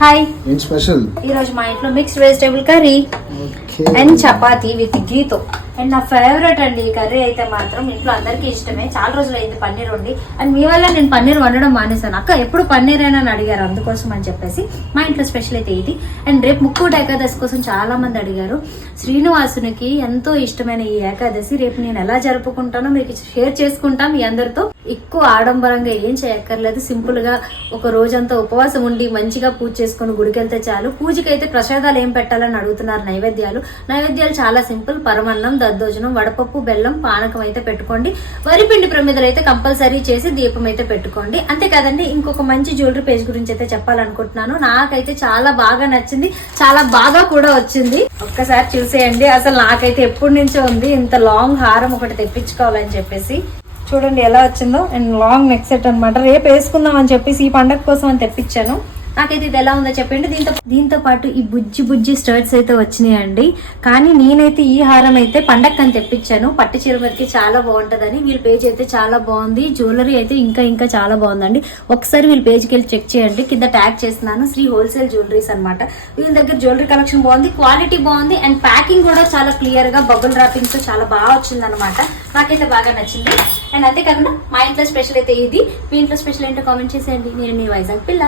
Hi, ఏం special? ఈ రోజు మా ఇంట్లో mixed vegetable curry and chapati with ఘీతో. అండ్ నా ఫేవరెట్ అండి ఈ కర్రీ అయితే మాత్రం. ఇంట్లో అందరికీ ఇష్టమే. చాలా రోజులు అయింది పన్నీర్ వండి. అండ్ మీ వల్ల నేను పన్నీర్ వండడం మానేశాను. అక్క ఎప్పుడు పన్నీర్ అయినా అని అడిగారు, అందుకోసం అని చెప్పేసి మా ఇంట్లో స్పెషల్ అయితే ఇది. అండ్ రేపు ముక్కోటి ఏకాదశి కోసం చాలా మంది అడిగారు. శ్రీనివాసునికి ఎంతో ఇష్టమైన ఈ ఏకాదశి రేపు నేను ఎలా జరుపుకుంటానో మీకు షేర్ చేసుకుంటాం మీ అందరితో. ఎక్కువ ఆడంబరంగా ఏం చేయక్కర్లేదు. సింపుల్ గా ఒక రోజంతా ఉపవాసం ఉండి మంచిగా పూజ చేసుకుని గుడికెళ్తే చాలు. పూజకైతే ప్రసాదాలు ఏం పెట్టాలని అడుగుతున్నారు. నైవేద్యాలు చాలా సింపుల్. పరమన్నం, దద్దోజనం, వడపప్పు, బెల్లం, పానకం అయితే పెట్టుకోండి. వరిపిండి ప్రమిదలు అయితే కంపల్సరీ చేసి దీపం అయితే పెట్టుకోండి. అంతే కదండి. ఇంకొక మంచి జ్యువెలరీ పేజ్ గురించి అయితే చెప్పాలనుకుంటున్నాను. నాకైతే చాలా బాగా నచ్చింది, చాలా బాగా కూడా వచ్చింది. ఒక్కసారి చూసేయండి. అసలు నాకైతే ఎప్పటి నుంచో ఉంది ఇంత లాంగ్ హారం ఒకటి తెప్పించుకోవాలని చెప్పేసి. చూడండి ఎలా వచ్చిందో. అండ్ లాంగ్ నెక్ సెట్ అనమాట. రేపు వేసుకుందాం అని చెప్పేసి ఈ పండగ కోసం అని తెప్పించాను. నాకైతే ఇది ఎలా ఉందో చెప్పండి. దీంతో పాటు ఈ బుజ్జి స్టర్ట్స్ అయితే వచ్చినాయండి. కానీ నేనైతే ఈ హారం అయితే పండగ అని తెప్పించాను. పట్టు చీర మీదకి చాలా బాగుంటదని. వీళ్ళ పేజ్ అయితే చాలా బాగుంది. జ్యువెలరీ అయితే ఇంకా చాలా బాగుందండి. ఒకసారి వీళ్ళ పేజ్కి వెళ్ళి చెక్ చేయండి. కింద ట్యాగ్ చేస్తున్నాను. శ్రీ హోల్సేల్ జ్యువెలరీస్ అనమాట. వీళ్ళ దగ్గర జ్యువెలరీ కలెక్షన్ బాగుంది, క్వాలిటీ బాగుంది. అండ్ ప్యాకింగ్ కూడా చాలా క్లియర్ గా బబుల్ ర్యాపింగ్ తో చాలా బాగా వచ్చింది అనమాట. నాకైతే బాగా నచ్చింది. అండ్ అంతేకాకుండా మా ఇంట్లో స్పెషల్ అయితే ఇది. మీ ఇంట్లో స్పెషల్ ఏంటో కామెంట్ చేసేయండి. నేను మీ వైజాగ్ పిల్ల.